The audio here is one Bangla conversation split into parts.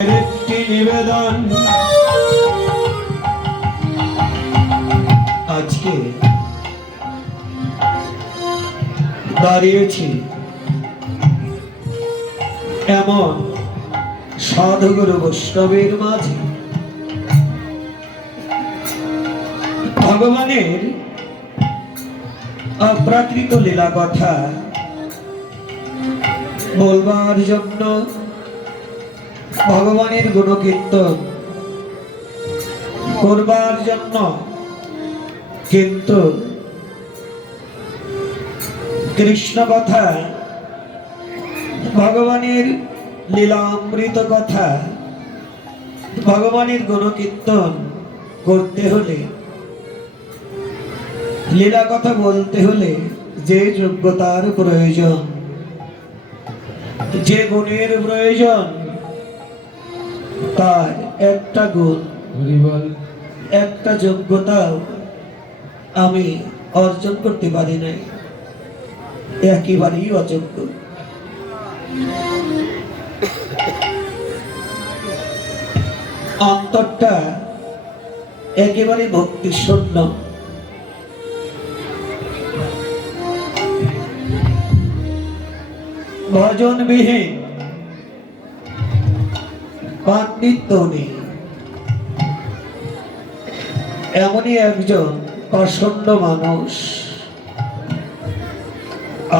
একটি নিবেদন আজকে দাঁড়িয়েছি এমন সাধুগুরু বৈষ্ণবের মাঝে। ভগবানের অপ্রাকৃত লীলা কথা বলবার জন্য, ভগবানের গুণকীর্তন করবার জন্য, কিন্তু কৃষ্ণ কথা, ভগবানের লীলামৃত কথা, ভগবানের গুণকীর্তন করতে হলে, লীলা কথা বলতে হলে যে যোগ্যতার প্রয়োজন, যে গুণের প্রয়োজন, তার একটা গুণ, একটা যোগ্যতাও আমি অর্জন করতে পারি নাই, একেবারেই অযোগ্য। অন্তরটা একেবারে ভক্তি শূন্য। ভজনবিহীন, পাণ্ডিত্য নেই, এমনই একজন প্রসন্ন মানুষ।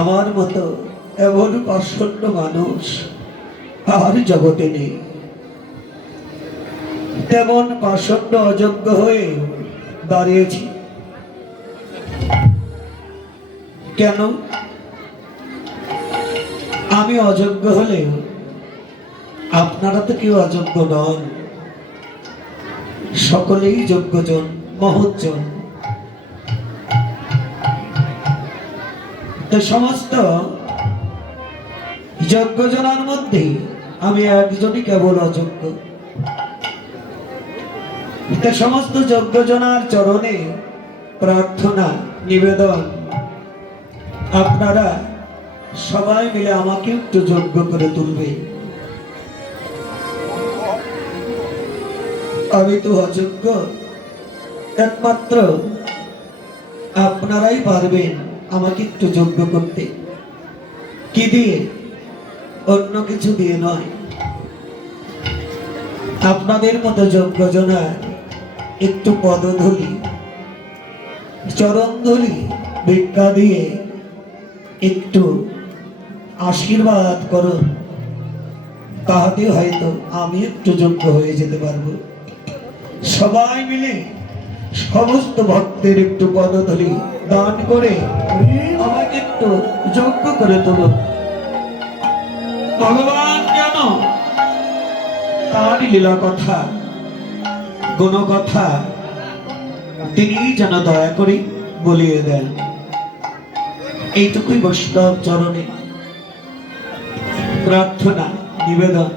আমার মতো এমন প্রসন্ন মানুষ আর জগতে নেই। তেমন প্রসন্ন অযোগ্য হয়ে দাঁড়িয়েছি। কেন? আমি অযোগ্য হলেও আপনারা তো কেউ অযোগ্য নন, সকলেই যোগ্যজন, মহৎজন। সমস্ত যোগ্যজনের মধ্যে আমি একজনই কেবল অযোগ্য। সমস্ত যোগ্যজনার চরণে প্রার্থনা নিবেদন, আপনারা সবাই মিলে আমাকে একটু যোগ্য করে তুলবে। আমি তো অযোগ্য, একমাত্র আপনারাই পারবেন আমাকে একটু যোগ্য করতে। কি দিয়ে? অন্য কিছু দিয়ে নয়। আপনাদের মতো যোগ্যজনার একটু পদধূলি, চরণধূলি ভিক্ষা দিয়ে একটু আশীর্বাদ করুন, তাহাতে হয়তো আমি একটু যোগ্য হয়ে যেতে পারবো। সবাই মিলে সমস্ত ভক্তের একটু পদধূলি দান করে আমাকে একটু যোগ্য করে তুলুন। ভগবান যেন তার লীলা কথা, গুণ কথা তিনি যেন দয়া করে বলিয়ে দেন। এইটুকুই বৈষ্ণব চরণে প্রার্থনা নিবেদন।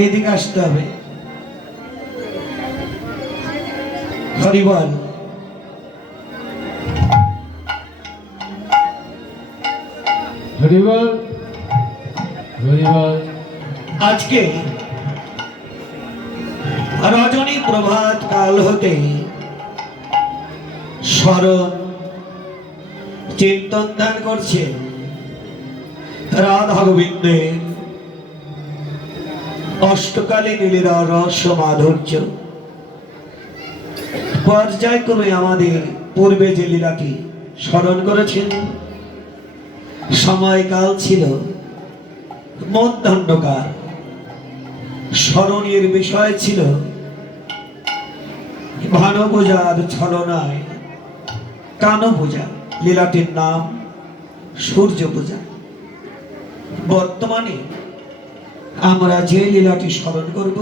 এইদিকে আসতে হবে। হরিবল। হরিবল, হরিবল। আজকে রজনী প্রভাত কাল হতে স্মরণ চিন্তন ধ্যান করছেন রাধা গোবিন্দের অষ্টকালীন লীলা রস মাধুর্য। পর্যায়ক্রমে আমাদের পূর্বে যে লীলাটি স্মরণ করেছেন, সময়কাল ছিল মধ্যাহ্নকাল। স্মরণের বিষয় ছিল ভানু পূজার ছলনায় কানু পূজা। লীলাটির নাম সূর্য পূজা। বর্তমানে আমরা যে লীলাটি স্মরণ করব,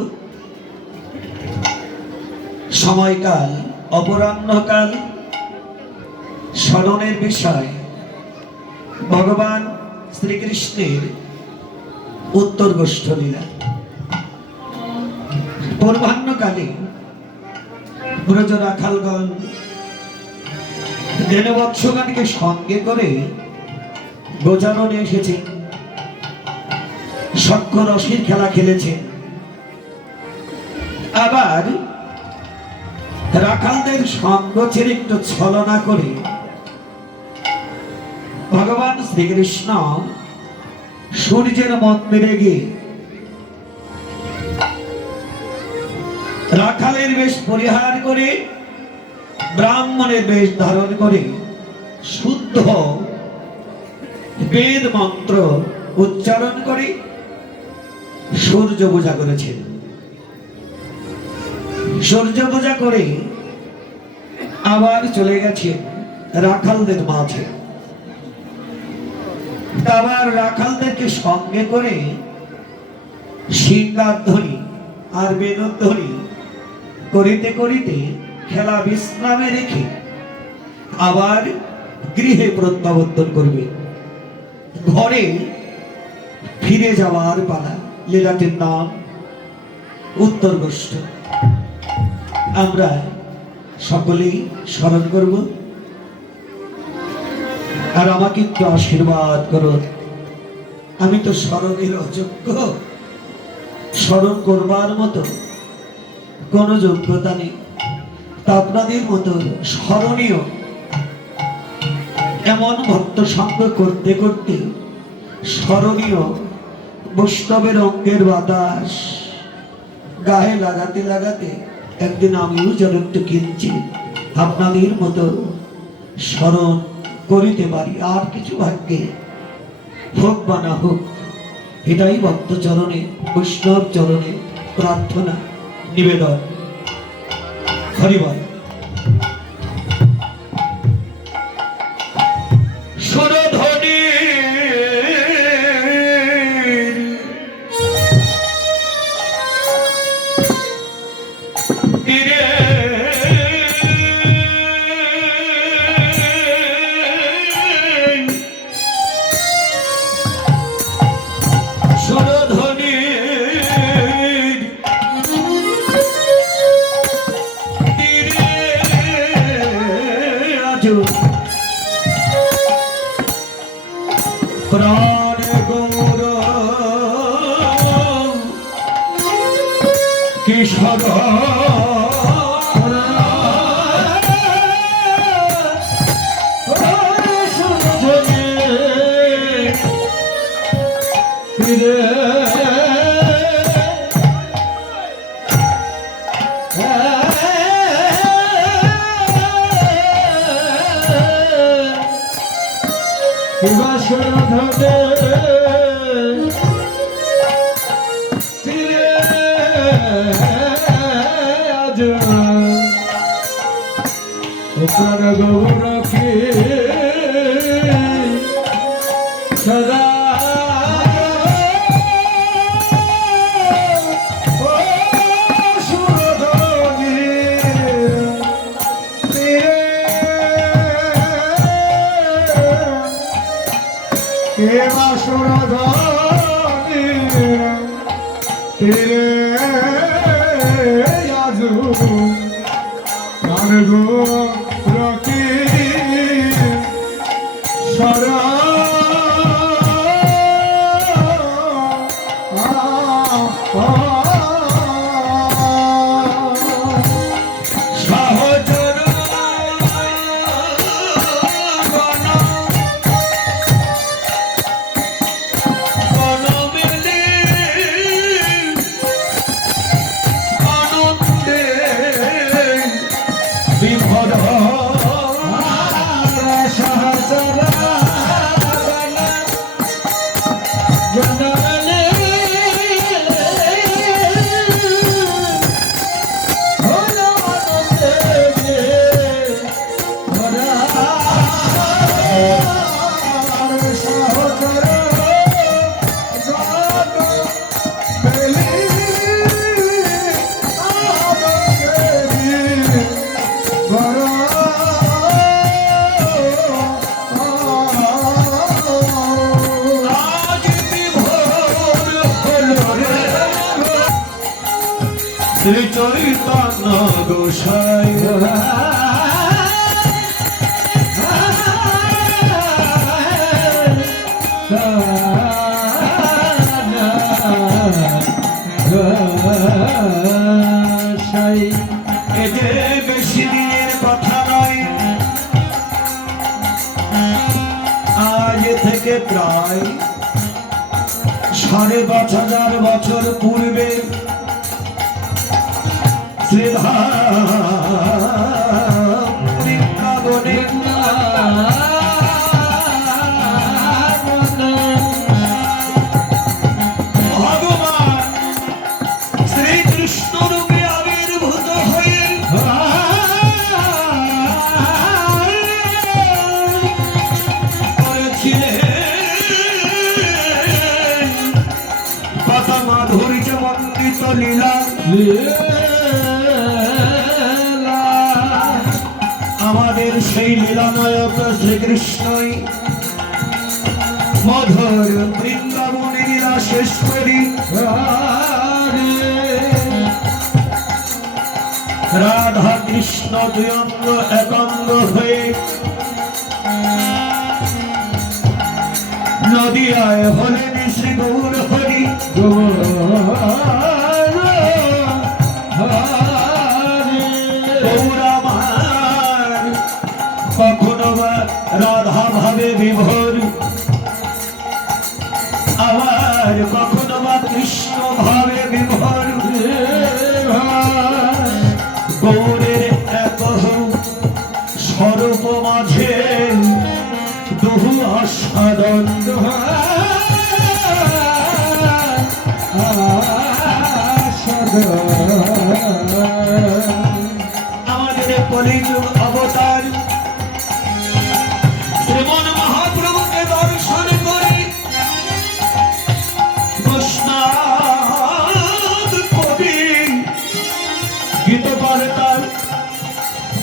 সময়কাল অপরাহ্নকাল। স্মরণের বিষয় ভগবান শ্রীকৃষ্ণের উত্তর গোষ্ঠ লীলা। পূর্বাহ্নকালে ব্রজ রাখালগণ দেনবৎসগণকে সঙ্গে করে গোচারণে এসেছে। শঙ্খ রসের খেলা খেলেছে। আবার রাখালদের সঙ্গ ছেড়ে একটু ছলনা করে ভগবান শ্রীকৃষ্ণ সূর্যের মন্দিরে গিয়ে রাখালের বেশ পরিহার করে ব্রাহ্মণের বেশ ধারণ করে শুদ্ধ বেদ মন্ত্র উচ্চারণ করে সূর্য পূজা করেছেন। সূর্য পূজা করে আবার চলে গেছে রাখালদের মাঝে। আবার রাখালদেরকে সঙ্গে করে সিংহাধ্বনি আর বেদধ্বনি করিতে করিতে খেলা বিশ্রামে রেখে আবার গৃহে প্রত্যাবর্তন করবে। ঘরে ফিরে যাওয়ার পালা। লীলাটির নাম উত্তর গোষ্ঠ। আমরা সকলেই স্মরণ করব আর আমাকে একটু আশীর্বাদ করো। আমি তো স্মরণের অযোগ্য, স্মরণ করবার মতো কোন যোগ্যতা নেই। তা আপনাদের মতো স্মরণীয় এমন ভক্ত সঙ্গ করতে করতে স্মরণীয় বৈষ্ণবের অঙ্গের বাতাস গায়ে লাগাতে লাগাতে একদিন আমিও যেন একটু কিঞ্চিত আপনাদের মতো স্মরণ করিতে পারি। আর কিছু ভাগ্যে হোক বা না হোক, এটাই ভক্ত চরণে বৈষ্ণব চরণে প্রার্থনা নিবেদন। হরিবল। সুরধ্বনি প্রাণ গৌর কিশোর গৌরকে সদা শ্রী চৈতন্য গোসাই সাই এ যে বেশি দিনের কথা নয়, আজ থেকে প্রায় ৫,৫০০ বছর পূর্বে শ্রীধাম বৃন্দাবনে ভগবান শ্রীকৃষ্ণ রূপে আবির্ভূত হয়ে করেছিলেন কত মাধুর্য মণ্ডিত লীলা। আমাদের সেই লীলানায়ক শ্রীকৃষ্ণই মধুর বৃন্দাবনে লীলা শেষ করি রাধা কৃষ্ণ দুই অঙ্গ একাঙ্গ হয়ে নদিয়ায় হলেন শ্রী গৌর হরি। গৌর আমার কখনো বা রাধা ভাবে বিভোর, আবার কখনো বা কৃষ্ণ ভাবে বিভোর। গৌরের এক স্বরূপ মাঝে দুহু আস্বাদন। আমাদের কলিযুগ অবতার শ্রীমন মহাপ্রভুকে দর্শন করে বৈষ্ণব কবি গীতবার্তার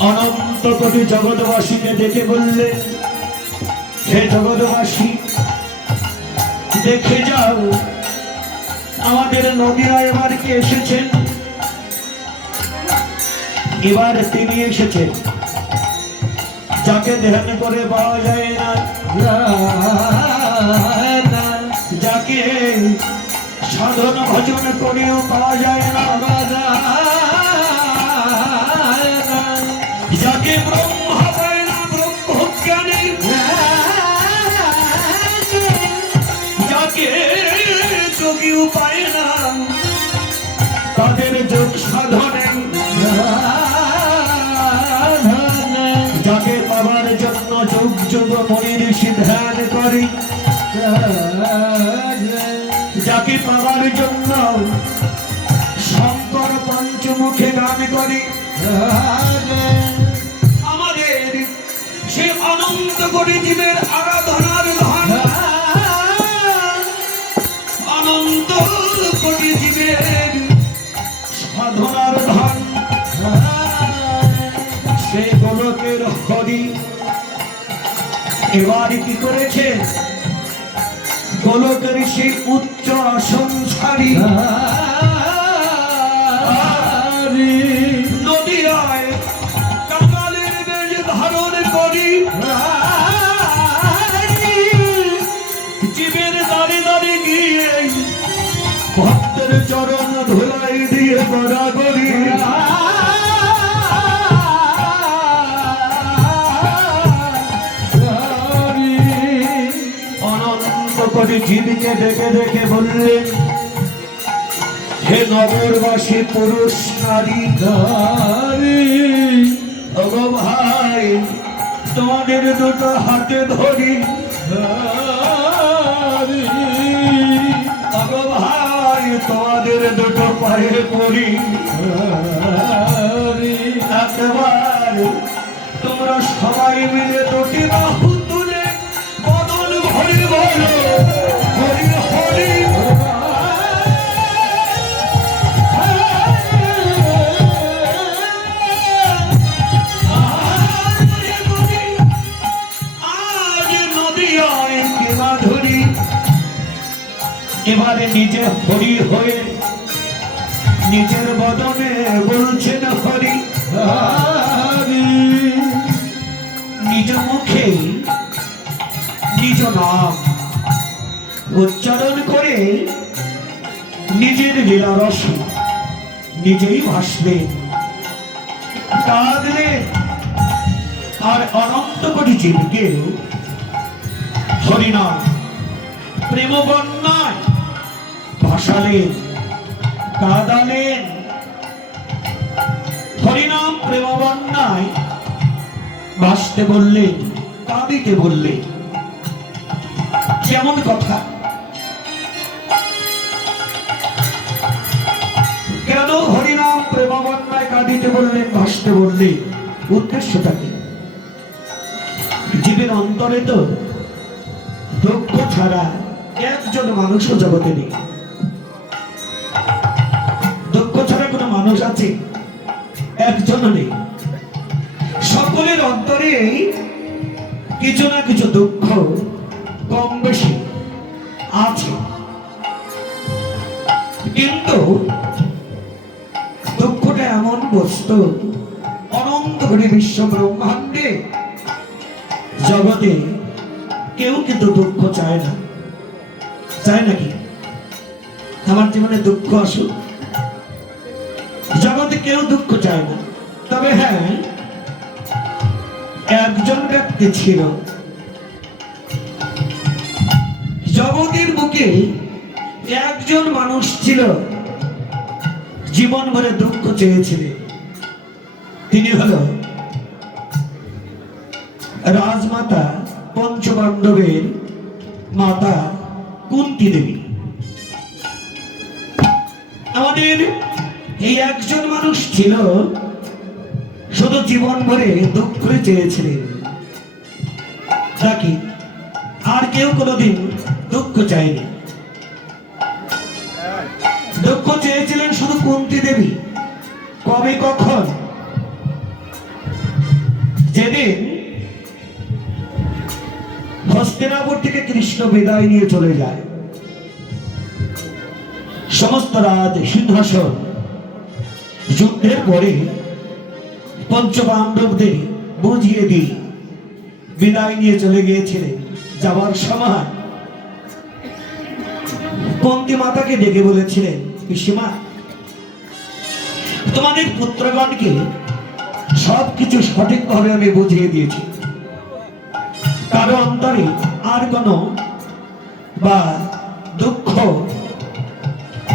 অনন্ত কোটি জগৎবাসীকে ডেকে বললেন, হে জগৎবাসী, দেখে যাও আমাদের নদীরা এবার কে এসেছেন। এবার তিনি এসেছেন যাকে ধ্যান করে পাওয়া যায় না, যাকে সাধন ভজন করেও পাওয়া যায় না, যাকে ব্রহ্মা পায় না ব্রহ্মজ্ঞানী, যাকে যোগীও পায় না তাদের যোগ সাধনে, যাকে পাবার জন্য যোগ যোগ মনি ঋষি ধ্যান করি, যাকে পাবার জন্য শঙ্কর পঞ্চমুখে গান করি। আমাদের সে অনন্ত কোটি জীবের আরাধনার ধন, অনন্ত কোটি জীবের সাধনার ধন সে গোলকের হরি। এবার কি করেছে? গোলকের সেই উচ্চ আসন ছাড়ি নদিয়ায় কাঙালের বেশ ধারণ করি জীবের দাঁড়ে দাঁড়ে গিয়ে ভক্তের চরণ ধুলাই দিয়ে করা করি। অনন্ত কোটি জীবকে ডেকে ডেকে বললেন, হে নগরবাসী পুরুষ নারী, ওগো ভাই তোমাদের দুটো হাতে ধরি, ওগো ভাই তোমাদের দুটো পায়ে পড়ি, একবার তোমরা সবাই মিলে দুটি বাহু তুলে বদন ভরি বলো হরি হরি। এবারে নিজে হরি হয়ে নিজের বদনে বলছেন হরি, নিজ মুখে নিজ নাম উচ্চারণ করে নিজের লীলারসে নিজেই ভাসলেন, কাঁদলেন, আর অনন্ত কোটি জীবকে হরিনাম প্রেম বন্যায় ভাসালেন, কাঁদালেন। হরিনাম প্রেম বন্যায় ভাসতে বললেন, কাঁদিতে বললেন। কেমন কথা! কেন হরিনাম প্রেম বন্যায় কাঁদিতে বললেন, ভাসতে বললেন? উদ্দেশ্যটা কি? জীবের অন্তরে তো দুঃখ ছাড়া একজন মানুষও জগতে নেই। দুঃখ ছাড়া কোনো মানুষ আছে? একজনও নেই। সকলের অন্তরে কিছু না কিছু দুঃখ কম বেশি আছে, কিন্তু দুঃখটা এমন বস্তু, অনন্ত কোটি বিশ্ব ব্রহ্মাণ্ডে জগতে কেউ কিন্তু দুঃখ চায় না। চায় নাকি আমার জীবনে দুঃখ আসুক? জগতে কেউ দুঃখ চায় না। তবে হ্যাঁ, একজন ব্যক্তি ছিল জগতের বুকে, একজন মানুষ ছিল জীবন ভরে দুঃখ চেয়েছিলেন। তিনি হল রাজমাতা পঞ্চপাণ্ডবের মাতা কুন্তী দেবী। আমাদের এই একজন মানুষ ছিল, শুধু জীবন ভরে দুঃখ চেয়েছিলেন। নাকি আর কেউ কোনোদিন দুঃখ চায়নি। দুঃখ চেয়েছিলেন শুধু কুন্তী দেবী। কবে, কখন? যেদিন হস্তিনাপুর থেকে কৃষ্ণ বিদায় নিয়ে চলে যায়, সমস্ত রাজ সিংহাসন যুদ্ধের পরে পঞ্চপাণ্ডবদের বুঝিয়ে দিয়ে বিদায় নিয়ে চলে গিয়েছিলেন। যাবার সময় কুন্তী মাতাকে ডেকে বলেছিলেন, পিসিমা, তোমাদের পুত্রগণকে সবকিছু সঠিকভাবে আমি বুঝিয়ে দিয়েছি। কারো অন্তরে আর কোনো বা দুঃখ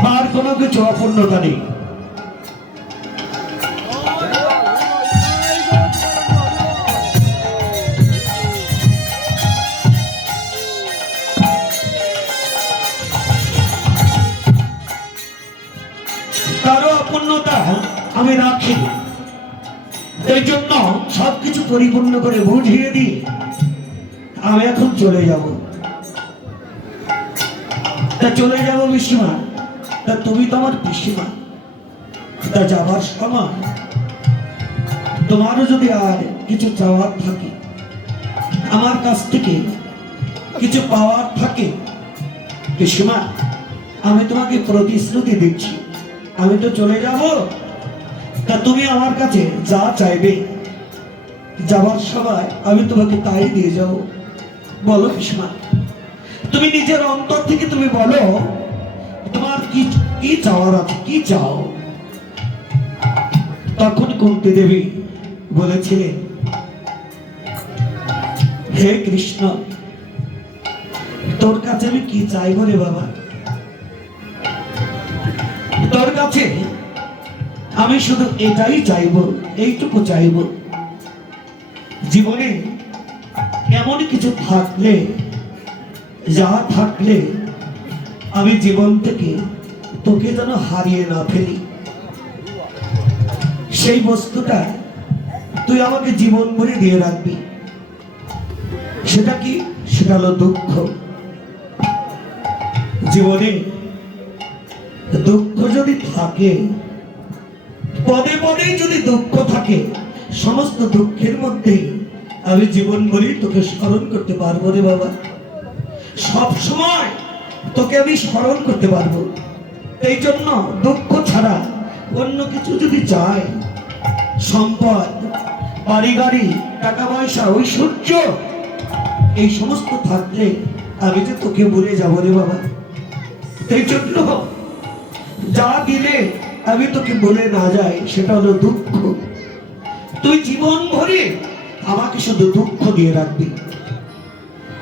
বা আর কোনো কিছু অপূর্ণতা নেই। কারো অপূর্ণতা আমি রাখি, এই জন্য সবকিছু পরিপূর্ণ করে বুঝিয়ে দিই আমি এখন চলে যাব। তা চলে যাব পিসিমা? তা তুমি তো আমার পিসিমা। তা যাবার সময় তোমারও যদি আর কিছু চাওয়ার থাকে, আমার কাছ থেকে কিছু পাওয়ার থাকে, পিসিমা আমি তোমাকে প্রতিশ্রুতি দিচ্ছি, আমি তো চলে যাব। তা তুমি আমার কাছে যা চাইবে যাবার সময় আমি তোমাকে তাই দিয়ে যাব। বলো পিসিমা, তুমি নিজের অন্তর থেকে তুমি বলো তোমার কি কি চাওয়ার আছে, কি চাও? তখন কুন্তী দেবী বলেছিলেন, হে কৃষ্ণ, তোর কাছে আমি কি চাইবো রে বাবা? তোর কাছে আমি শুধু এটাই চাইবো, এইটুকু চাইবো, জীবনে এমন কিছু থাকলে, যা থাকলে আমি জীবন থেকে তোকে যেন হারিয়ে না ফেলি। সেই বস্তুটা তুই আমাকে জীবন ভরে দিয়ে রাখবি। সেটা কি? সেটা হলো দুঃখ। জীবনে দুঃখ যদি থাকে, পদে পদে যদি দুঃখ থাকে, সমস্ত দুঃখের মধ্যে আমি জীবন ভরে তোকে স্মরণ করতে পারবো রে বাবা। সব সময় তোকে আমি স্মরণ করতে পারবো। এই জন্য দুঃখ ছাড়া অন্য কিছু যদি চাই, সম্পদ, বাড়ি গাড়ি, টাকা পয়সা, ঐশ্বর্য, এই সমস্ত থাকলে আমি যে তোকে ভুলে যাবো রে বাবা। এই জন্য যা দিলে আমি তোকে বলে না যাই সেটা হলো দুঃখ। তুই জীবন ভরে আমাকে শুধু দুঃখ দিয়ে রাখবি।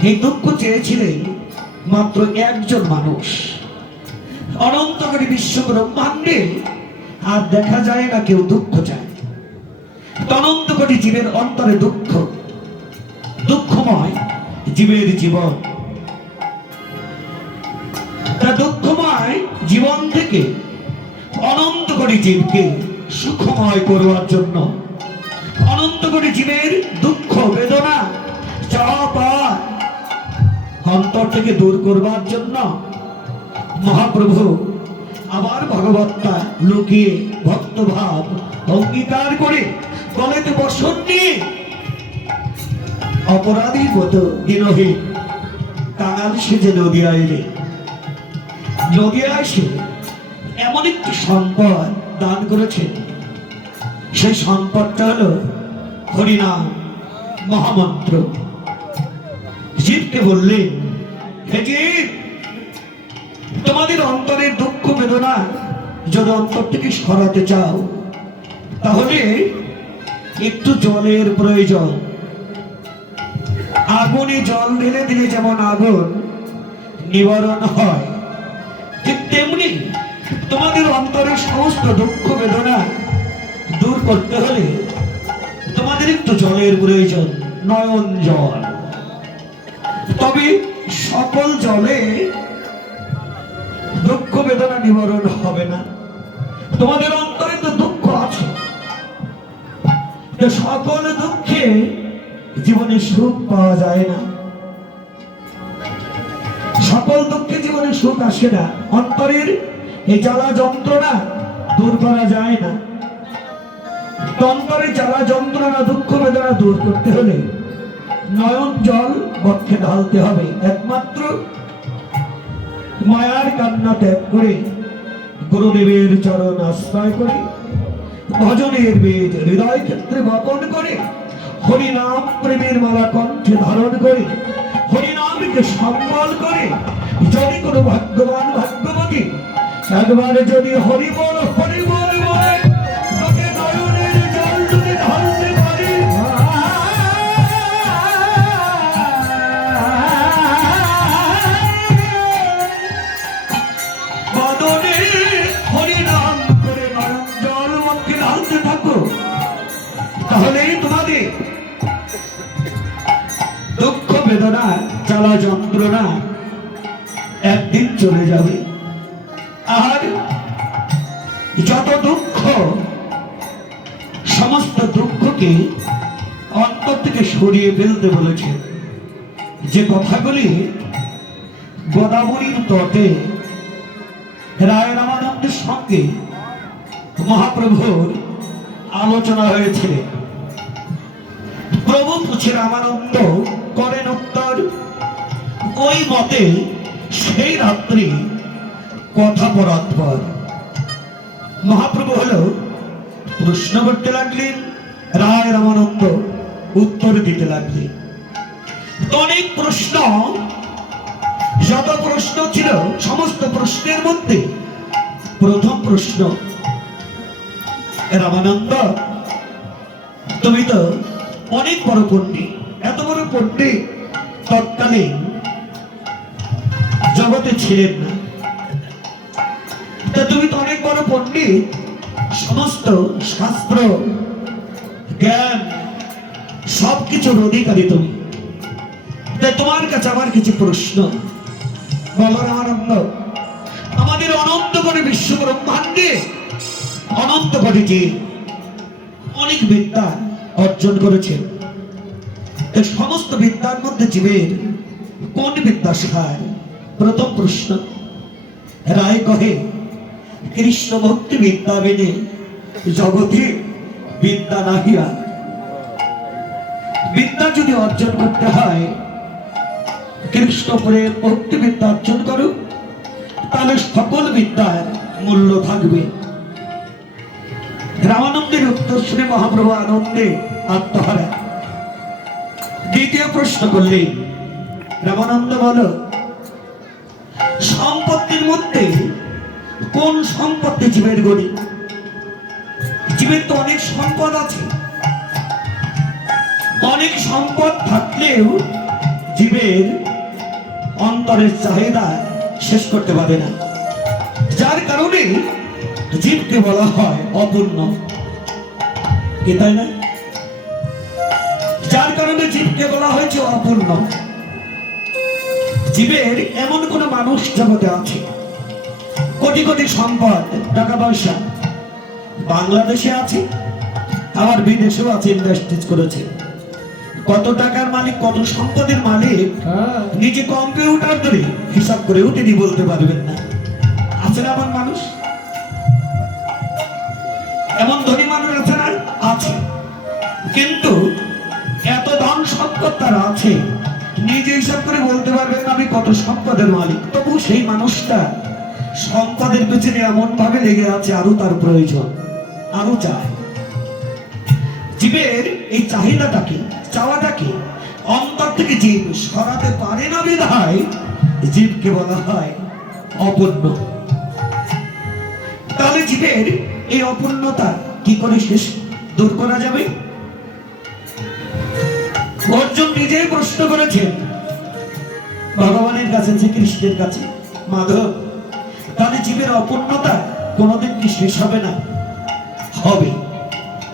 এই দুঃখ চেয়েছিলেন মাত্র একজন মানুষ। অনন্ত কোটি বিশ্ব ব্রহ্মাণ্ডে আর দেখা যায় না কেউ দুঃখ চায়। অনন্ত কোটি জীবের অন্তরে দুঃখ, দুঃখময় জীবের জীবন। তা দুঃখময় জীবন থেকে অনন্ত কোটি জীবকে সুখময় করবার জন্য, অনন্ত কোটি জীবের দুঃখ বেদনা চাপা অন্তর থেকে দূর করবার জন্য মহাপ্রভু আবার ভগবত্তা লুকিয়ে ভক্তভাব অঙ্গীকার করে গলেতে বসন নিয়ে অপরাধীর মতো দিনহীন কাঙাল সেজে নদিয়া এলে। নদিয়া এসে এমন একটি সম্পদ দান করেছেন, সেই সম্পদটা হলো হরিনাম মহামন্ত্র। জীবকে বললেন, হে জীব, তোমাদের অন্তরের দুঃখ বেদনা যদি অন্তর থেকে সরাতে চাও তাহলে একটু জলের প্রয়োজন। আগুনে জল ঢেলে দিলে যেমন আগুন নিবারণ হয়, ঠিক তেমনি তোমাদের অন্তরের সমস্ত দুঃখ বেদনা দূর করতে হলে তোমাদের একটু জলের প্রয়োজন, নয়ন জল। তবে সকল জলে দুঃখ বেদনা নিবারণ হবে না। তোমাদের অন্তরে তো দুঃখ আছে, সকল দুঃখে জীবনে সুখ পাওয়া যায় না। সকল দুঃখে জীবনে সুখ আসে না। অন্তরের এই জ্বালা যন্ত্রণা দূর করা যায় না। অন্তরে জ্বালা যন্ত্রণা দুঃখ বেদনা দূর করতে হলে নয়ন জল বক্ষে ঢালতে হবে। একমাত্র মায়ার কান্না ত্যাগ করে গুরুদেবের চরণ আশ্রয় করে ভজনের বীজ হৃদয় ক্ষেত্রে বপন করে হরিনাম প্রেমের মালা কণ্ঠে ধারণ করে হরিনামকে সম্বল করে যদি কোনো ভাগ্যবান ভাগ্যবতী একবার যদি হরিবল হরিবল বলে তোকে নয়নের জল যদি ঢালতে পারে, বদনে হরিনাম করে নয়ন জল মুখে ঢালতে থাকো, তাহলেই তোমাদের দুঃখ বেদনা জ্বালা যন্ত্রণা একদিন চলে যাবে। আর যত দুঃখ, সমস্ত দুঃখকে অন্তর থেকে সরিয়ে ফেলতে বলেছে। যে কথাগুলি গোদাবরীর তটে রায় রামানন্দের সঙ্গে মহাপ্রভুর আলোচনা হয়েছে। প্রভু পুছে রামানন্দ করেন উত্তর। ওই মতে সেই রাত্রি কথা পরাৎপর মহাপ্রভু হলো প্রশ্ন করতে লাগলেন, রায় রামানন্দ উত্তর দিতে লাগলেন। অনেক প্রশ্ন, যত প্রশ্ন ছিল সমস্ত প্রশ্নের মধ্যে প্রথম প্রশ্ন, রামানন্দ তুমি তো অনেক বড় পণ্ডিত, এত বড় পণ্ডিত তৎকালীন জগতে ছিলেন না। তা তুমি তো অনেক বড় পণ্ডিত, সমস্ত শাস্ত্র জ্ঞান সবকিছুর অধিকারী তুমি। তাই তোমার কাছে আমার কিছু প্রশ্ন। বলো রামানন্দ। আমাদের অনন্ত করে বিশ্ব ব্রহ্মাণ্ডে অনন্ত করে যে অনেক বিদ্যা অর্জন করেছেন, এই সমস্ত বিদ্যার মধ্যে জীবের কোন বিদ্যা শেখায়? প্রথম প্রশ্ন। রায় কহে, কৃষ্ণ ভক্তি বিদ্যা বেনে জগতে বিদ্যা নাহিয়া। বিদ্যা যদি অর্জন করতে হয়, কৃষ্ণ প্রেম ভক্তি বিদ্যা অর্জন করো, তাহলে সকল বিদ্যার মূল্য থাকবে। রামানন্দের উত্তর শুনে মহাপ্রভু আনন্দে আত্মহারা। দ্বিতীয় প্রশ্ন করলেন, রামানন্দ বলো, সম্পত্তির মধ্যে কোন সম্পত্তি জীবের গণি? জীবের তো অনেক সম্পদ আছে, অনেক সম্পদ থাকলেও জীবের অন্তরের চাহিদা শেষ করতে পারে না, যার কারণে জীবকে বলা হয় অপূর্ণ। কি তাই না? যার কারণে জীবকে বলা হয়েছে অপূর্ণ। জীবের এমন কোন মানুষ জগতে আছে, কোটি কোটি সম্পদ, টাকা পয়সা, বাংলাদেশে আছে, আবার বিদেশেও আছে, ইনভেস্ট করেছে। কত টাকার মালিক, কত সম্পদের মালিক হ্যাঁ, নিজে কম্পিউটার ধরে হিসাব করেও তিনি বলতে পারবেন না। আছে না এমন মানুষ? এমন ধনী মানুষ আছে না? আছে। কিন্তু এত ধন সম্পদ তারা আছে, নিজে হিসাব করে বলতে পারবেন না আমি কত সম্পদের মালিক। তবু সেই মানুষটা সম্পদের পেছনে এমন ভাবে লেগে আছে, আরো তার প্রয়োজন, আরো চায়। জীবের এই চাহিদাটাকে, চাওয়াটাকে অন্তর থেকে জীব সরাতে পারে না বিধায় জীবকে বলা হয় অপূর্ণ। তাহলে জীবের এই অপূর্ণতা কি করে শেষ দূর করা যাবে? অর্জুন নিজেই প্রশ্ন করেছেন ভগবানের কাছে, শ্রীকৃষ্ণের কাছে, মাধব তাহলে জীবের অপূর্ণতা কোনোদিন কি শেষ হবে না? হবে।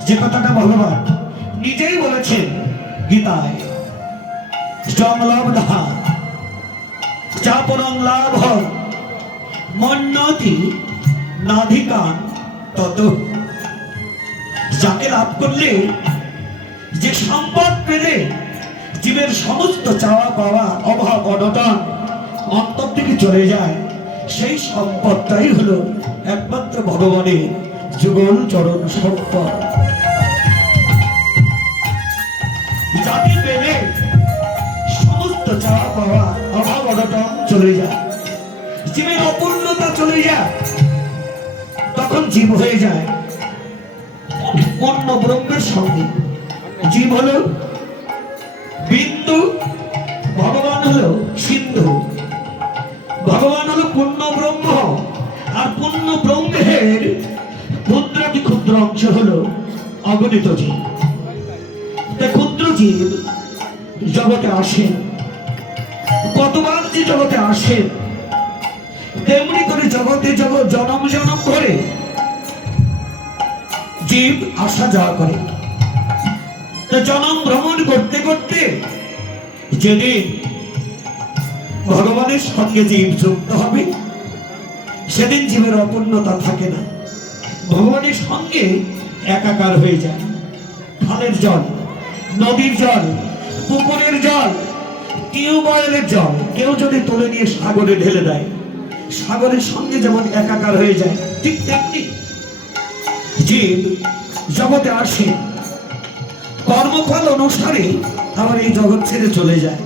যে কথাটা ভগবান নিজেই বলেছেন গীতায়, জমলব্ধা চাপরং লাভ মন্নতি নাধিকান তত। যাকে লাভ করলে, যে সম্পদ পেলে জীবের সমস্ত চাওয়া পাওয়া, অভাব অনটন অন্তর থেকে চলে যায়, সেই সম্পদটাই হলো একমাত্র ভগবানের যুগল চরণ সম্পদ। যাকে পেলে সমস্ত চাওয়া পাওয়া, অভাব অনটন চলে যায়, জীবের অপূর্ণতা চলে যায়, তখন জীব হয়ে যায় অন্য ব্রহ্মের সঙ্গে। জীব হলো বিন্দু, ভগবান হলো সিন্ধু। ভগবান হলো পূর্ণ ব্রহ্ম, আর পূর্ণ ব্রহ্মের ক্ষুদ্রাতি ক্ষুদ্র অংশ হলো অগণিত জীব। তাই ক্ষুদ্র জীব জগতে আসেন, কতবার যে জগতে আসেন, তেমনি করে জগতে জগৎ জনম জনম করে জীব আসা যাওয়া করে। জনম ভ্রমণ করতে করতে যেদিন ভগবানের সঙ্গে জীব যুক্ত হবে, সেদিন জীবের অপূর্ণতা থাকে না, ভগবানের সঙ্গে একাকার হয়ে যায়। খালের জল, নদীর জল, পুকুরের জল, টিউবওয়েলের জল কেউ যদি তুলে নিয়ে সাগরে ঢেলে দেয়, সাগরের সঙ্গে যেমন একাকার হয়ে যায়, ঠিক তেমনি জীব জগতে আসে, কর্মফল অনুসারে আবার এই জগৎ ছেড়ে চলে যায়।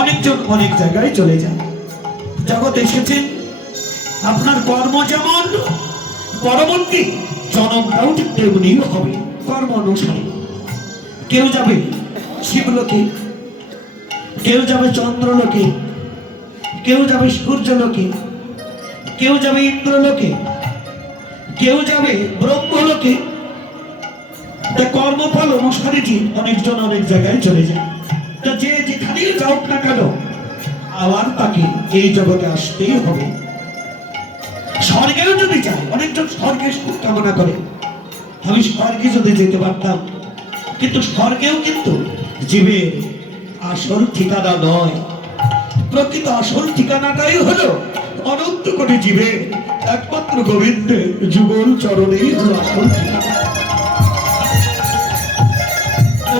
অনেকজন অনেক জায়গায় চলে যায়। জগৎ এসেছেন, আপনার কর্ম যেমন পরবর্তী জনমটাও ঠিক তেমনি হবে কর্ম অনুসারে। কেউ যাবে শিবলোকে, কেউ যাবে চন্দ্রলোকে, কেউ যাবে সূর্যলোকে, কেউ যাবে ইন্দ্রলোকে, কেউ যাবে ব্রহ্মলোকে। কর্মফল অনুসারে জীব অনেকজন অনেক জায়গায় চলে যায়। তা যে যেখানেই যাওক না কেন, আবার তাকে এই জগতে আসতেই হবে। স্বর্গেও যদি যায়, অনেকজন স্বর্গের সুখ কামনা করে, আমি স্বর্গে যদি যেতে পারতাম, কিন্তু স্বর্গেও কিন্তু জীবের আসল ঠিকানা নয়। প্রকৃত আসল ঠিকানাটাই হলো অনন্ত কোটি জীবের একমাত্র গোবিন্দের যুগল চরণেই হলো আসল ঠিকানা।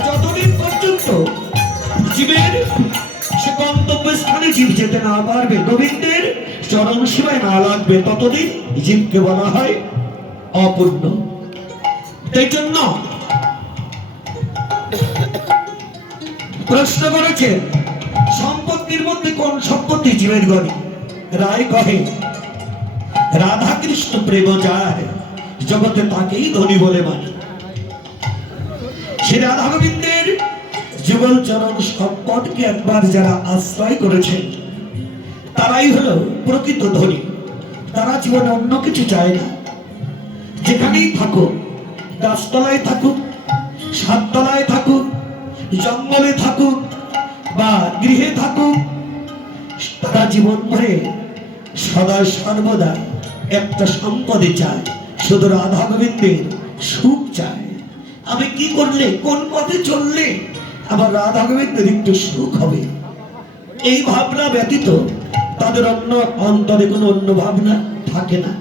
যতদিন পর্যন্ত জীবের সে গন্তব্য স্থানে জীব যেতে না পারবে, গোবিন্দের চরণ সেবায় না লাগবে, ততদিন জীবকে বলা হয় অপূর্ণ। এই জন্য প্রশ্ন করেছে সম্পত্তির মধ্যে কোন সম্পত্তি জীবের গণে? রায় কহে রাধা কৃষ্ণ প্রেম যার, জগতে তাকেই ধনী বলে মানে। সে রাধা গোবিন্দের যুগল চরণ সম্পদকে একবার যারা আশ্রয় করেছেন, তারাই হলো প্রকৃত ধনী। তারা জীবনে অন্য কিছু চায় না। যেখানেই থাকুক, গাছতলায় থাকুক, সাততলায় থাকুক, জঙ্গলে থাকুক বা গৃহে থাকুক, তারা জীবন ভরে সদা সর্বদা একটা সম্পদে চায়, শুধু রাধা গোবিন্দের সুখ চায়। আমি কি করলে, কোন পথে চললে আমার রাধা গোবিন্দের একটু সুখ হবে, এই ভাবনা ব্যতীত তাদের অন্য অন্তরে কোনো অন্য ভাবনা থাকে না।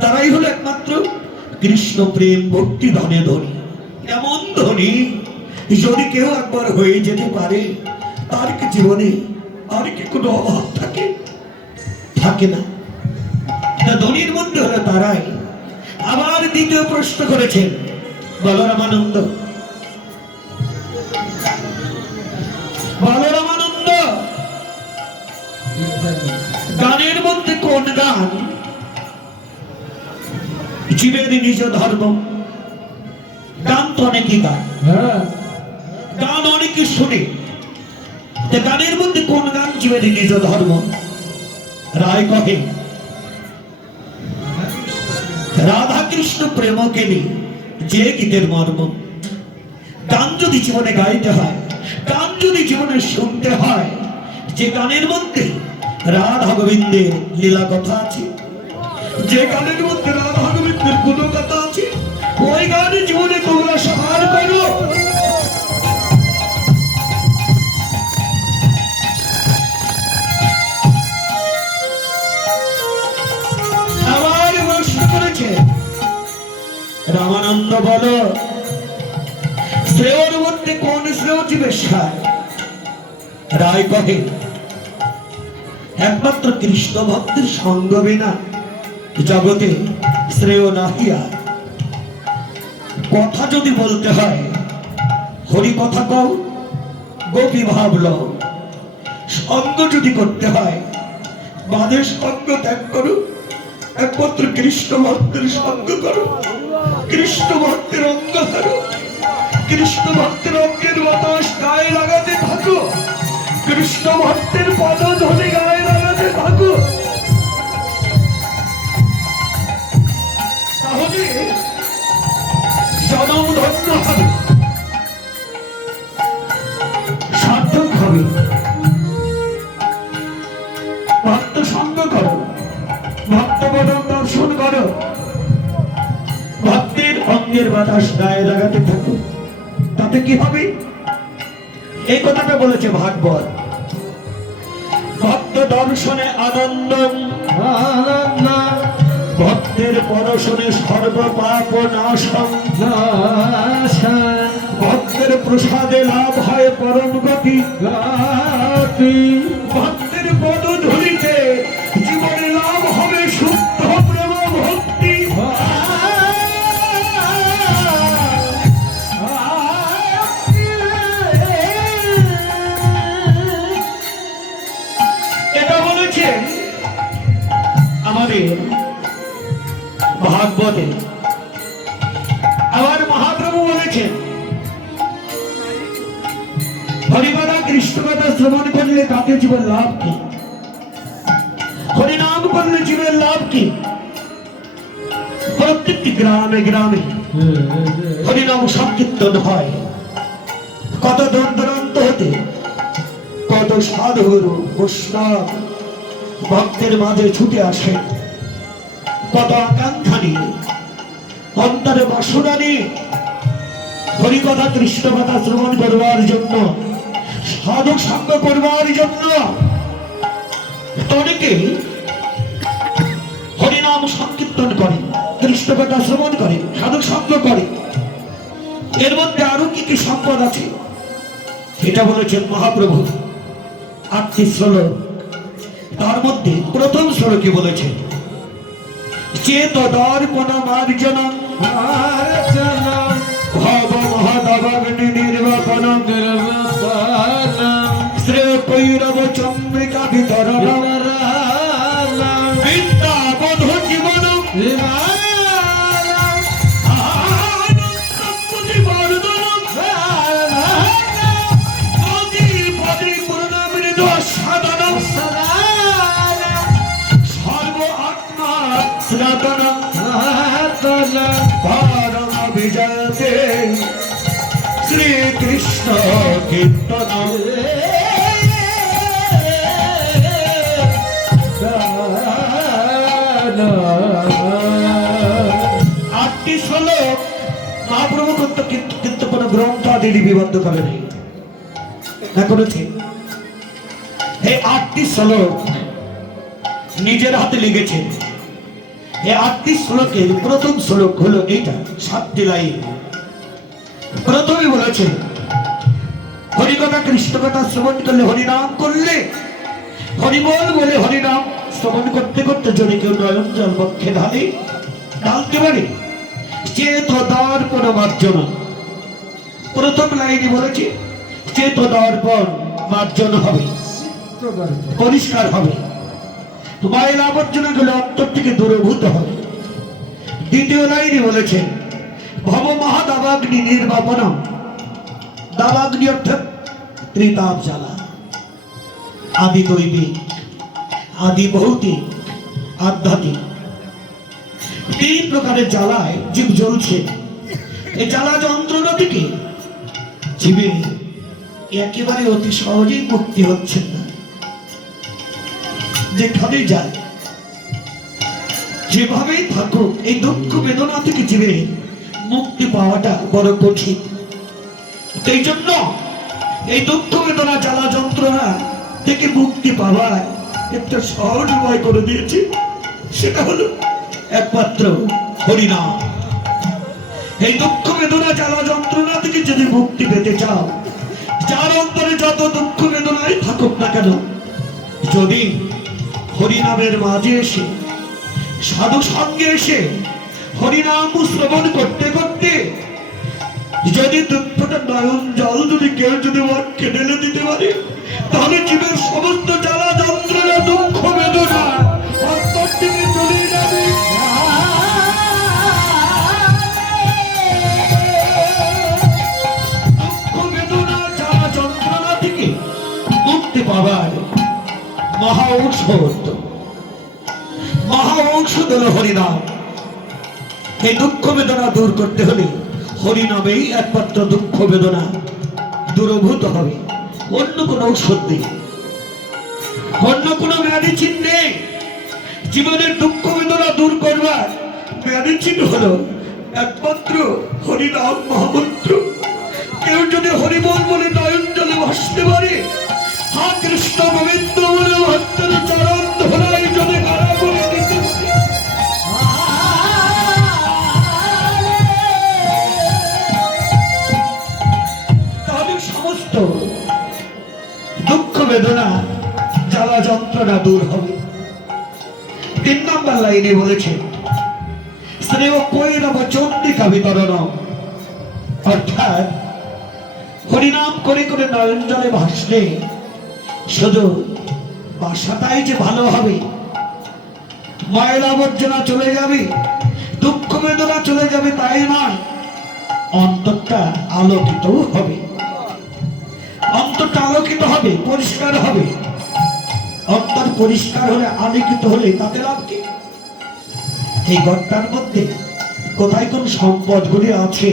তারাই হলো একমাত্র কৃষ্ণ প্রেম ভক্তি ধনে ধনী। এমন ধনী যদি কেউ একবার হয়ে যেতে পারে, তার কি জীবনে আর কি কোনো অভাব থাকে? থাকে না। ধনীর মধ্যে হলো তারাই। আবার দ্বিতীয় প্রশ্ন করেছেন বলরামানন্দ। বলরামানন্দ, গানের মধ্যে কোন গান জীবের নিজ ধর্ম? গান তো অনেকই গান, গান অনেকে শুনে, গানের মধ্যে কোন গান জীবের নিজ ধর্ম? রায় কহে রাধা কৃষ্ণ প্রেমকে নিয়ে যে গীতের মর্ম। গান যদি জীবনে গাইতে হয়, গান যদি জীবনে শুনতে হয়, যে গানের মধ্যে রাধা গোবিন্দের লীলা কথা আছে, যে গানের মধ্যে রাধা গোবিন্দের গুণ কথা আছে, ওই গানে জীবনে তোমরা সাহার করো। আবার প্রশ্ন করেছে রামানন্দ, বলো শ্রেয়র মধ্যে কোন শ্রেয় জীবের সার? রায় কহে একমাত্র কৃষ্ণ ভক্তের সঙ্গ বিনা জগতে শ্রেয় নাহিয়া। কথা যদি বলতে হয়, হরি কথা কও, গোপী ভাব লও। সঙ্গ যদি করতে হয়, বাদের সঙ্গ ত্যাগ করো, একমাত্র কৃষ্ণ ভক্তের সঙ্গ করো। কৃষ্ণ ভক্তের অঙ্গ ধরো, কৃষ্ণ ভক্তের অঙ্গের বাতাস গায়ে লাগাতে থাকো, কৃষ্ণ ভক্তের পদ ধরে গায়ে লাগাতে থাকো। তাহলে জনম ধন্য হবে, সার্থক হবে। ভক্ত সঙ্গ করো, ভক্ত বদন দর্শন করো, ভক্তের অঙ্গের বাতাস গায়ে লাগাতে থাকো। তাতে কি হবে? এই কথাটা বলেছে ভাগবত। ভক্ত দর্শনে আনন্দ, ভক্তের পরশনে সর্ব পাপ নাশম, ভক্তের প্রসাদে লাভ হয় পরম গতি, ভক্তের পদ ধরিতে জীবনে লাভ হবে শুদ্ধ প্রেম ভক্তি। এটা বলেছেন আমাদের ভাগবতে। আবার মহাপ্রভু বলেছেন হরিকথা কৃষ্ণ কথা শ্রবণ করলে তাতে জীবন লাভ কি? হরিনাম করলে জীবনের লাভ কি? প্রত্যেকটি গ্রামে গ্রামে হরিনাম সংকীর্তন হয়। কত দূর দূরান্ত হতে কত সাধুগুরু বৈষ্ণব ভক্তের মাঝে ছুটে আসে, কত আকাঙ্ক্ষা নিয়ে, অন্তরে বাসনা নিয়ে হরিকথা কৃষ্ণ কথা শ্রবণ করবার জন্য, সাধক সঙ্গ করবার জন্য। অনেকে হরিনাম সংকীর্তন করে, কৃষ্ণ কথা শ্রবণ করে, সাধক সঙ্গ করে। এর মধ্যে আরো কি কি সম্পদ আছে এটা বলেছেন মহাপ্রভু। 8টি শ্লোক, তার মধ্যে প্রথম শ্লোকে বলেছেন চেত দর্পণ মার্জনম ভব মহাদবগ্নি নির্বাপনম শ্রেয় কৈরব চন্দ্রিকা বিতরণম বিদ্যাবোধ জীবনম সর্ব আত্মা পরম বিজয়তে শ্রীকৃষ্ণ কীর্তন। আটটি শ্লোক মহাপ্রভু কিন্তু কোন গ্রন্থ আদি লিপিবদ্ধ করেনি, না করেছে? এই আটটি শ্লোক নিজের হাতে লিখেছেন। এই আটটি শ্লোকের প্রথম শ্লোক হলো এইটা, 7টি লাইন। প্রথমে বলেছেন হরিকথা কৃষ্ণ কথা শ্রবণ করলে, হরিনাম করলে, হরিবল বলে হরিনাম শ্রবণ করতে করতে যদি কেউ নয়ন জল পক্ষে ঢালতে পারে চেত দর্পণ মার্জনা। প্রথম লাইনে বলেছে চেত দর্পণ মার্জন হবে, পরিষ্কার হবে, ময়লা আবর্জনা গুলো অন্তর থেকে দূরভূত হবে। দ্বিতীয় লাইনে বলেছেন ভব মহাদাবাগ্নি নির্বাপনম। দাবাগ্নি অর্থাৎ ত্রিতাপ জ্বালা, আদি দৈবিক, আদি ভৌতিক, আধ্যাত্মিক, 3 প্রকারের জ্বালায় জীব জ্বলছে। এই জ্বালা যন্ত্রণা থেকে জীবে একেবারে অতি সহজেই মুক্তি হচ্ছে না। যেখানে যায় যেভাবেই থাকুক এই দুঃখ বেদনা থেকে জীবে মুক্তি পাওয়াটা বড় কঠিন। এই জন্য এই দুঃখ বেদনা জ্বালা যন্ত্রণা থেকে মুক্তি পাওয়ার একটা সহজ উপায় করে দিয়েছে, সেটা হলো একমাত্র হরিনাম। এই দুঃখ বেদনা জ্বালা যন্ত্রণা থেকে যদি মুক্তি পেতে চাও, যার অন্তরে যত দুঃখ বেদনাই থাকুক না কেন, যদি হরিনামের মাঝে এসে সাধু সঙ্গে এসে হরিনাম শ্রবণ করতে করতে যদি দুঃখটা নয়ন জল যদি কেউ যদি মনকে ঢেলে দিতে পারে, তাহলে জীবের সমস্ত জ্বালা যন্ত্রণা দুঃখ বেদনা অন্তর থেকে চলে যাবে। দুঃখ বেদনা জ্বালা যন্ত্রণা থেকে মুক্তি পাবার মহা ঔষধ, মহা ঔষধ হলো হরিনাম। এই দুঃখ বেদনা দূর করতে হলে হরিনামেই একমাত্র দুঃখ বেদনা দূরভূত হবে। অন্য কোন ঔষধ নেই, অন্য কোন মেডিসিন নেই। জীবনের দুঃখ বেদনা দূর করবার মেডিসিন হলো একমাত্র হরিনাম মহামন্ত্র। কেউ যদি হরিবল বলে নয়ন জলে ভাসতে পারে, হা কৃষ্ণ গোবিন্দ বলে ভক্তের চরণ ধরাই যদি হারা করে দিতে পারে, তাহলে সমস্ত দুঃখ বেদনা জ্বালা যন্ত্রণা দূর হবে। 3 নম্বর লাইনে বলেছে শ্রেয় কৈরব চন্ডিকা বিতরণ, অর্থাৎ হরিনাম করে করে নয়ন জলে ভাসলে শুধু বাসাটাই যে ভালো হবে, ময়লা আবর্জনা চলে যাবে, দুঃখ বেদনা চলে যাবে তাই নয়, অন্তরটা আলোকিতও হবে। অন্তরটা আলোকিত হবে, পরিষ্কার হবে। অন্তর পরিষ্কার হলে, আলোকিত হলে তাতে লাভ কি? এই ঘরটার মধ্যে কোথায় কোন সম্পদগুলি আছে,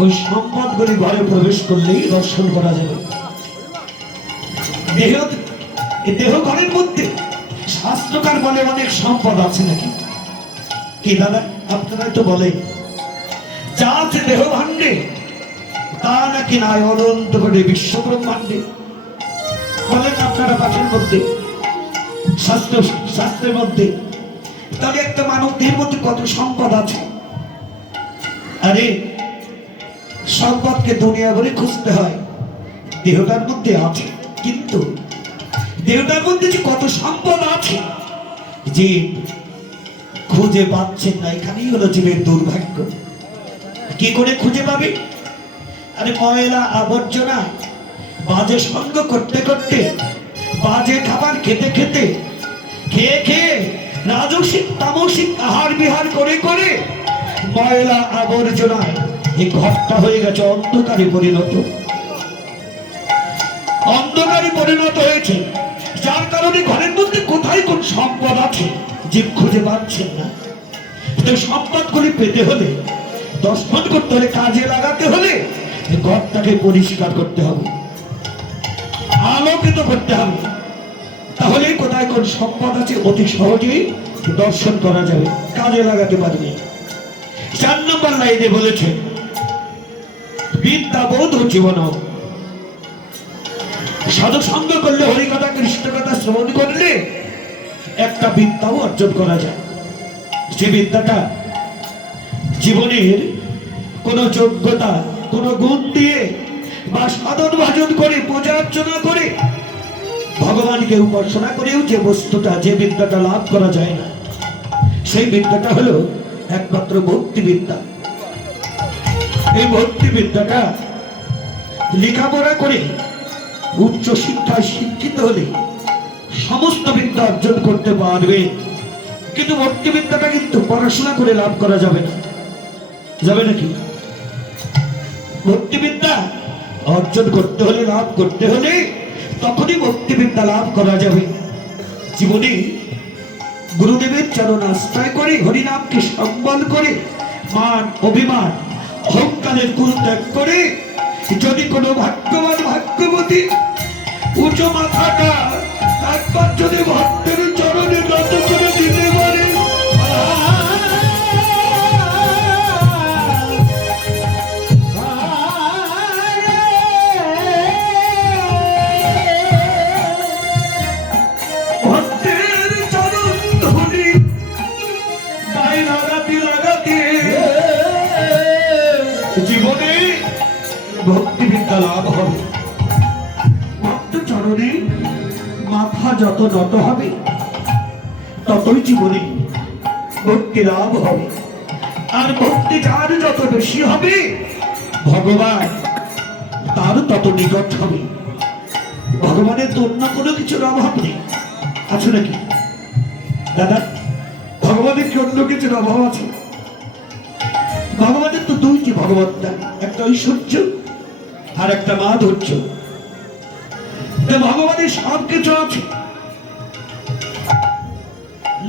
ওই সম্পদগুলি ঘরে প্রবেশ করলেই দর্শন করা যাবে। দেহ ঘরের মধ্যে শাস্ত্রকার বলে অনেক সম্পদ আছে নাকি? কি দাদা আপনারা তো বলে যা আছে দেহ ভাণ্ডে তা নাকি নাই অনন্ত করে বিশ্ব ব্রহ্মাণ্ডে। বলেন আপনারা পাঠের মধ্যে, শাস্ত্রের মধ্যে। তাহলে একটা মানব দেহের মধ্যে কত সম্পদ আছে? আরে সম্পদকে দুনিয়া ভরে খুঁজতে হয়, দেহটার মধ্যে আছে। কিন্তু দেহটার মধ্যে যে কত সম্পদ আছে যে খুঁজে পাচ্ছেন না, এখানেই হলো জীবের দুর্ভাগ্য। কি করে খুঁজে পাবে? আরে ময়লা আবর্জনা বাজে সঙ্গ করতে করতে, বাজে খাবার খেতে খেতে, খেয়ে খেয়ে রাজসিক তামসিক আহার বিহার করে করে ময়লা আবর্জনায় এই ঘরটা হয়ে গেছে অন্ধকারে পরিণত। অন্ধকারে পরিণত হয়েছে, যার কারণে ঘরের মধ্যে কোথায় কোন সম্পদ আছে জীব খুঁজে পাচ্ছেন না। তো সম্পদগুলি পেতে হলে, দর্শন করতে হলে, কাজে লাগাতে হলে ঘরটাকে পরিষ্কার করতে হবে, আলোকিত করতে হবে। তাহলে কোথায় কোন সম্পদ আছে অতি সহজেই দর্শন করা যাবে, কাজে লাগাতে পারবে। 4 নম্বর লাইনে বলেছে বিদ্যাবোধ জীবন। সাধু সঙ্গ করলে, হরিকথা কৃষ্ণ কথা শ্রবণ করলে একটা বিদ্যাও অর্জন করা যায়। যে বিদ্যাটা জীবনের কোন যোগ্যতা, কোন গুণ দিয়ে বা সাধন ভাজন করে, পূজা অর্চনা করে, ভগবানকে উপাসনা করেও যে বস্তুটা, যে বিদ্যাটা লাভ করা যায় না, সেই বিদ্যাটা হলো একমাত্র ভক্তি বিদ্যা। এই ভক্তি বিদ্যাটা লেখাপড়া করে উচ্চ শিক্ষায় শিক্ষিত হলে সমস্ত বিদ্যা অর্জন করতে পারবে, কিন্তু ভক্তি বিদ্যাটা কিন্তু পড়াশোনা করে লাভ করা যাবে না। যাবে নাকি? ভক্তি বিদ্যা অর্জন করতে হলে, লাভ করতে হলে তখনই ভক্তি বিদ্যা লাভ করা যাবে। জীবনে গুরুদেবের চরণ আশ্রয় করে, হরিনামকে সম্বল করে, মান অভিমান অহংকারের কুল ত্যাগ করে যদি কোনো ভাগ্যবান ভাগ্যবতী উঁচু মাথাটা একবার যদি ভক্তের চরণে নত করে দিতে পারে, ভক্তের চরণ ধরে গায়ে লাগাতে লাগাতে জীবনে ভক্তি বিদ্যা লাভ হবে। ভক্ত চরণে মাথা যত নত হবে ততই জীবনে ভক্তি লাভ হবে। আর ভক্তি যার যত বেশি হবে, ভগবান তার তত নিকট হবে। ভগবানের তো অন্য কোনো কিছুর অভাব নেই, আছে নাকি দাদা? ভগবানের কি অন্য কিছুর অভাব আছে? ভগবানের তো দুইটি ভগবত্তা, একটা ঐশ্বর্য আর একটা মাধুর্য। ভগবানের সব কিছু আছে,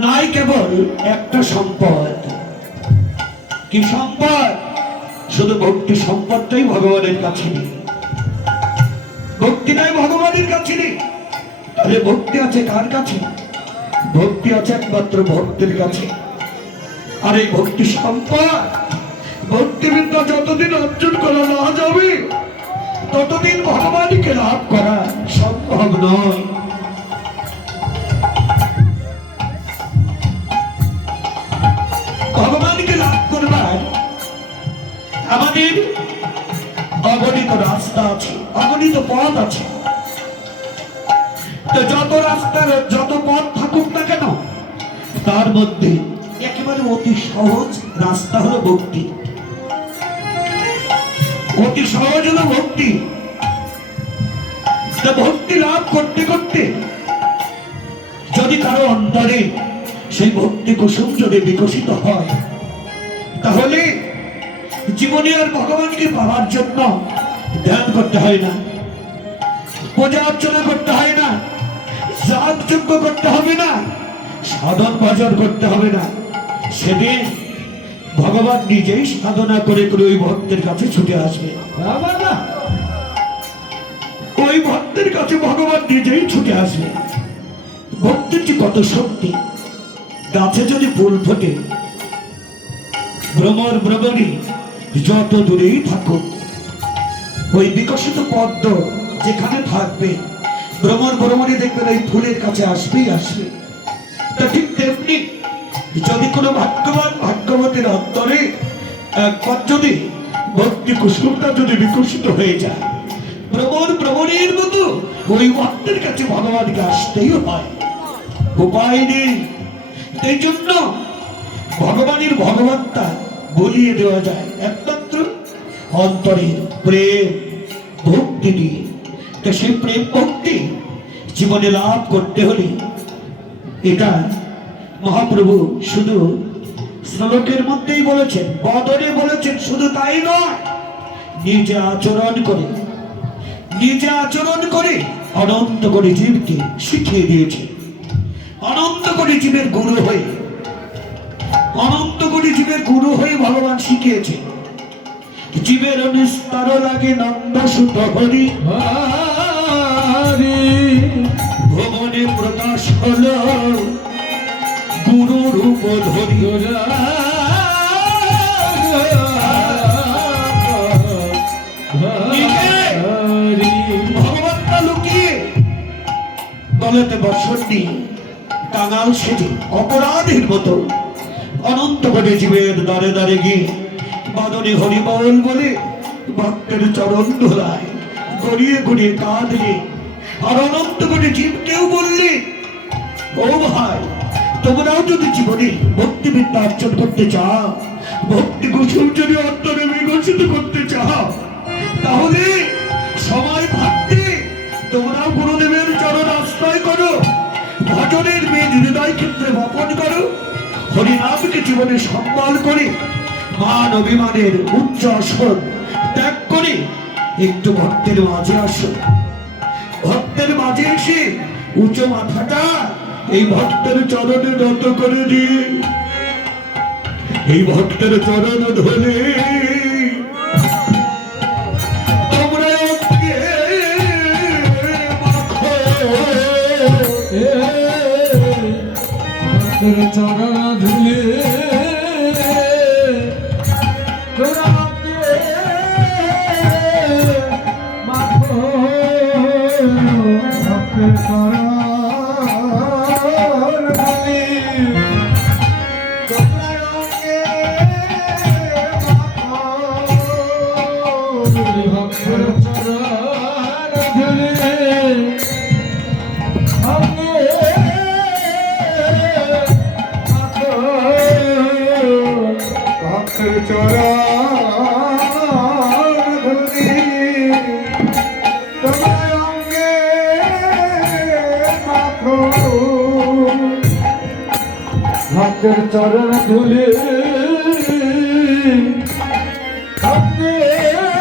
নাই কেবল একটা সম্পদ। কি সম্পদ? শুধু ভক্তি সম্পদটাই ভগবানের কাছে নেই। ভক্তি নাই ভগবানের কাছে নেই। তাহলে ভক্তি আছে কার কাছে? ভক্তি আছে একমাত্র ভক্তের কাছে। আর এই ভক্তি সম্পদ, ভক্তিবিদ্যা যতদিন অর্জন করা না যাবে ততদিন ভগবানকে লাভ করা সম্ভব নয়। ভগবানকে লাভ করবার আমাদের অগণিত রাস্তা আছে, অগণিত পথ আছে। তো যত রাস্তার, যত পথ থাকুক না কেন, তার মধ্যে একেবারে অতি সহজ রাস্তা হলো ভক্তি। অতি সহজ হলো ভক্তি। ভক্তি লাভ করতে করতে যদি কারো অন্তরে সেই ভক্তি কুসুম যদি বিকশিত হয়, তাহলে জীবনে আর ভগবানকে পাওয়ার জন্য ধ্যান করতে হয় না, পূজা অর্চনা করতে হয় না, যাগ যজ্ঞ করতে হবে না, সাধন ভজন করতে হবে না। সেদিন ভগবান নিজেই সাধনা করে করে ওই ভক্তের কাছে ছুটে আসবে। ওই ভক্তের কাছে ভগবান নিজেই ছুটে আসবে। ভক্তির যে কত শক্তি! গাছে যদি ফুল ফোটে, ভ্রমর ভ্রমণী যত দূরেই থাকুক, ওই বিকশিত পদ্ম যেখানে থাকবে, ভ্রমর ভ্রমণী দেখবেন এই ফুলের কাছে আসবেই আসবে। তা ঠিক তেমনি যদি কোনো ভাগ্যবান ভাগ্যবতীর অন্তরে একবার যদি ভক্তি কুসুমটা যদি বিকশিত হয়ে যায়, ভ্রমর ভ্রমণীর মতো ওই ভক্তের কাছে ভগবানকে আসতেই হয়, উপায় নেই। এই জন্য ভগবানের ভগবত্তা বলিয়ে দেওয়া যায় একমাত্র অন্তরের প্রেম ভক্তি দিয়ে। তো সেই প্রেম ভক্তি জীবনে লাভ করতে হলে, এটা মহাপ্রভু শুধু শ্লোকের মধ্যেই বলেছেন, বদনে বলেছেন, শুধু তাই নয়, নিজে আচরণ করে, নিজে আচরণ করে অনন্ত করে জীবকে শিখিয়ে দিয়েছে। অনন্ত করে জীবের গুরু হয়ে অনন্ত কোটি জীবের গুরু হয়ে ভগবান শিখিয়েছে, জীবের নিস্তার লাগে নন্দ সুত হরি, হরি ভুবনে প্রকাশ হলো গুরু রূপ ধরি। হরি ভগবানটা লুকিয়ে গলাতে বসন নিয়ে কাঙাল সেজে অপরাধীর মতো অনন্ত কোটি জীবের দ্বারে দ্বারে গিয়ে বাদনে হরিবল বলে ভক্তের চরণ ধোলায় গড়িয়ে গড়িয়ে কাঁদলে, আর অনন্ত কোটি জীবকেও বললে, ও ভাই, তোমরাও যদি জীবনে ভক্তিবিদ্যা অর্জন করতে চাও, ভক্তি কুসুম যদি অন্তরে বিকশিত করতে চাও, তাহলে সময় থাকতে তোমরাও গুরুদেবের চরণ আশ্রয় করো, ভজনের মেয়ে হৃদয় ক্ষেত্রে বপন করো, হরিনামকে জীবনে সম্বল করে মান অভিমানের উচ্চ আসন ত্যাগ করে একটু ভক্তের মাঝে আসো। ভক্তের মাঝে এসে উঁচু মাথাটা এই ভক্তের চরণে নত করে দিয়ে এই ভক্তের চরণ ধরে তোমরা ওকে মাখো। ভক্তের চরণ ধুলে ভক্তের চরণ ভক্তের চরণ ধুলে ভক্তের চরণ ধুলি তোমার অঙ্গে মাখো। ভক্তের চরণ ধুলি